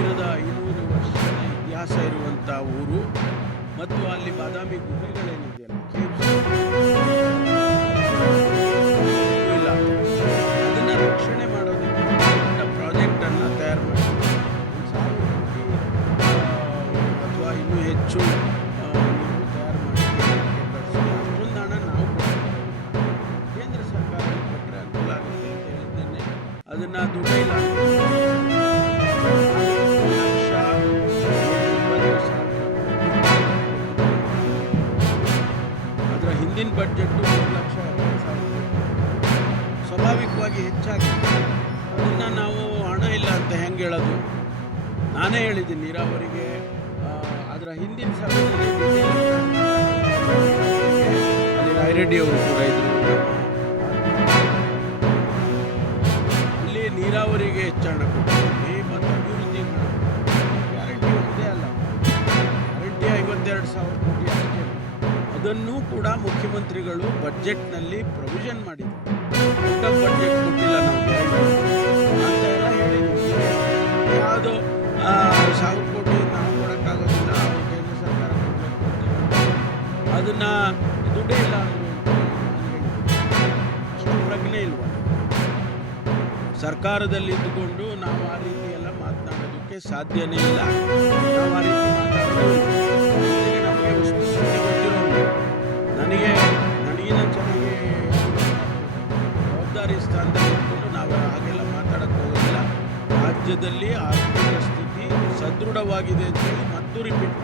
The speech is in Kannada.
1500 ವರ್ಷದ ಇತಿಹಾಸ ಇರುವಂಥ ಊರು ಮತ್ತು ಅಲ್ಲಿ ಬಾದಾಮಿ ಗುಹೆಗಳೇನಿದೆಯಲ್ಲ ಇಲ್ಲ, ಅದನ್ನು ರಕ್ಷಣೆ ಮಾಡೋದಕ್ಕೆ ದೊಡ್ಡ ಪ್ರಾಜೆಕ್ಟನ್ನು ತಯಾರು ಮಾಡಿ 1,000 ಕೋಟಿ ಅಥವಾ ಇನ್ನೂ ಹೆಚ್ಚು ತಯಾರು ಮಾಡಿ ಅಷ್ಟೊಂದು ಹಣ ನಾವು ಕೇಂದ್ರ ಸರ್ಕಾರ ಕೊಟ್ಟರೆ ಅನುಕೂಲ ಆಗುತ್ತೆ ಅಂತ ಹೇಳಿದ್ದೇನೆ. ಅದನ್ನು ದುಡ್ಡಿಲ್ಲ ಅದರ ಹಿಂದಿನ ಬಡ್ಜೆಟ್ಟು 3,20,000 ಸ್ವಾಭಾವಿಕವಾಗಿ ಹೆಚ್ಚಾಗಿದೆ. ಅದನ್ನು ನಾವು ಹಣ ಇಲ್ಲ ಅಂತ ಹೆಂಗೆ ಹೇಳೋದು? ನಾನೇ ಹೇಳಿದ್ದೀನಿ ನೀರಾವರಿಗೆ ಅದರ ಹಿಂದಿನ ಸಮಯದಲ್ಲಿ ಅಲ್ಲಿ ರಾಯರೆಡ್ಡಿ ಅವರು ಕೂಡ ಇದ್ದರು. ಅಲ್ಲಿ ನೀರಾವರಿಗೆ ಹೆಚ್ಚು ಹಣ ಕೊಟ್ಟಿದ್ದೀವಿ ಮತ್ತು ಅಭಿವೃದ್ಧಿ ಗ್ಯಾರಂಟಿ ಒಂದೇ ಅಲ್ಲ, ಗ್ಯಾರಂಟಿ 52,000 ಕೋಟಿ ಅಷ್ಟೇ. ಅದನ್ನೂ ಕೂಡ ಮುಖ್ಯಮಂತ್ರಿಗಳು ಬಡ್ಜೆಟ್ನಲ್ಲಿ ಪ್ರೊವಿಷನ್ ಮಾಡಿದ್ದಾರೆ. ದೊಡ್ಡ ಬಡ್ಜೆಟ್ ಕೊಟ್ಟಿಲ್ಲ ನಾವು ಗ್ಯಾರಂಟಿ ಅಂತ ಎಲ್ಲ ಹೇಳಿದ್ವಿ. ಯಾವುದೋ 1,000 ಕೋಟಿ ನಾವು ಕೊಡೋಕ್ಕಾಗೋದಿಲ್ಲ, ಅವ್ರು ಕೇಂದ್ರ ಸರ್ಕಾರ ಕೊಡಬೇಕು ಅಂತ ಅದನ್ನು ದುಡ್ಡೇ ಇಲ್ಲ ಅಂದರು. ಅಷ್ಟು ಪ್ರಜ್ಞೆ ಇಲ್ವ? ಸರ್ಕಾರದಲ್ಲಿ ಇದ್ದುಕೊಂಡು ನಾವು ಆ ರೀತಿ ಎಲ್ಲ ಮಾತನಾಡೋದಕ್ಕೆ ಸಾಧ್ಯನೇ ಇಲ್ಲ. ನಾವು ಆ ರೀತಿ ಮಾತಾಡೋದು ನಮಗೆ ವಸ್ತುಸ್ಥಿತಿ ಗೊತ್ತಿರೋದು. ನನಗಿನ ಚೆನ್ನಾಗಿ ಜವಾಬ್ದಾರಿ ಸ್ಥಾನದಲ್ಲಿ ಇಟ್ಕೊಂಡು ನಾವು ಹಾಗೆಲ್ಲ ಮಾತಾಡೋಕ್ಕೆ ಹೋಗೋದಿಲ್ಲ. ರಾಜ್ಯದಲ್ಲಿ ಆರ್ಥಿಕ ಸ್ಥಿತಿ ಸದೃಢವಾಗಿದೆ ಅಂತೇಳಿ ಮತ್ತು ರಿಪೀಟ್